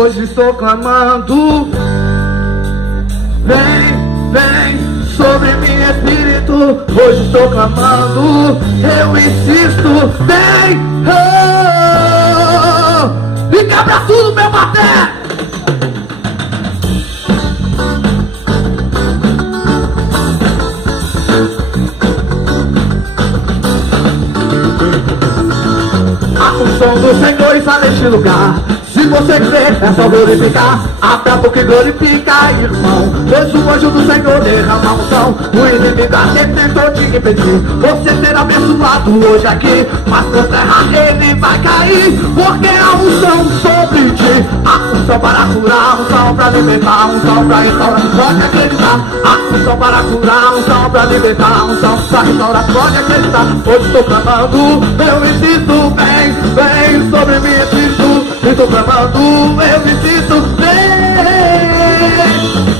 hoje estou clamando. Vem sobre mim, Espírito, hoje estou clamando. Eu insisto, vem, e quebra tudo, meu bater. A unção do Senhor está neste lugar. Se você crer, é só glorificar. Até porque glorifica, irmão. Pois o anjo do Senhor derrama unção. O inimigo até tentou te impedir. Você será abençoado hoje aqui, mas por terra ele vai cair. Porque a unção sobre ti, a unção para curar, a unção para libertar, a unção para restaurar, pode acreditar. A unção para curar, a unção para libertar, a unção para restaurar, pode acreditar. Hoje estou clamando, eu insisto, vem sobre mim, Espírito. Estou clamando, eu insisto, vem.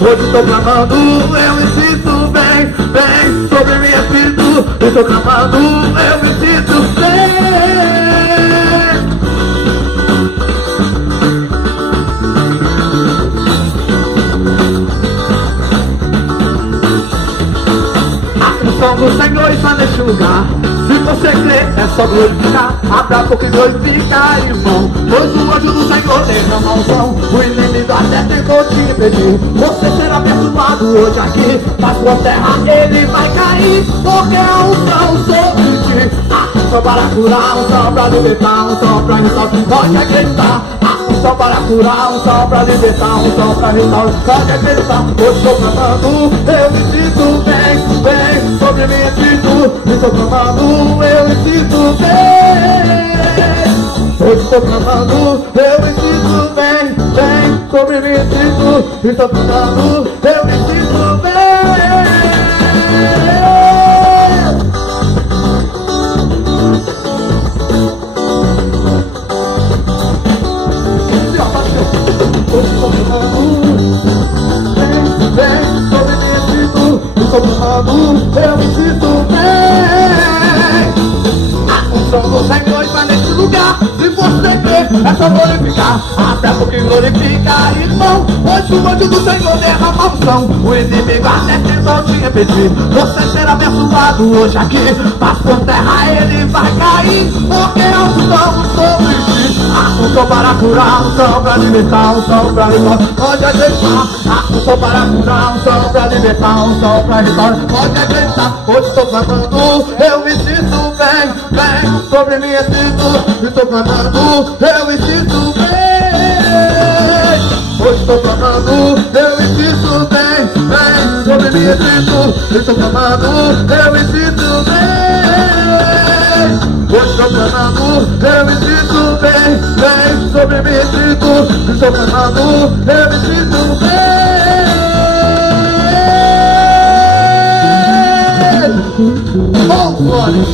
Hoje estou clamando, eu insisto, vem sobre mim, Espírito. Estou clamando, eu insisto, vem. A unção do Senhor está neste lugar. Se você crer, é só glorificar. Abra a boca e glorifica, irmão. Pois o anjo do Senhor derrama unção. O inimigo até tentou te impedir. Você será abençoado hoje aqui, mas por terra ele vai cair. Porque a unção sobre ti, a unção para curar, a unção para libertar, a unção para restaurar, pode acreditar. A unção para curar, a unção para libertar, a unção para restaurar, pode acreditar. Hoje estou clamando, eu insisto, vem sobre mim, Espírito. Estou clamando, eu insisto, vem. Hoje estou clamando, eu insisto, vem sobre mim, Espírito. Estou clamando, eu insisto, vem. Hoje estou clamando, vem sobre mim, Espírito. Estou clamando, eu insisto, vem. A unção do Senhor está neste lugar. Se você crer, é só glorificar. Até porque glorifica, irmão. Hoje o anjo do Senhor derrama unção. O inimigo até tentou te impedir. Você será abençoado hoje aqui, mas por terra ele vai cair. Porque a unção sobre ti, a unção para curar, a unção para libertar, a unção para restaurar, pode acreditar. A unção para curar, a unção para libertar, a unção para restaurar, pode acreditar. Hoje estou clamando, eu insisto, vem sobre mim, Espírito. Estou clamando, eu insisto, vem. Hoje estou clamando, eu insisto, vem sobre mim, Espírito. Estou clamando, eu insisto, vem. Hoje estou clamando, eu insisto, vem sobre mim, Espírito. Estou clamando, eu insisto, vem. Oh, glória.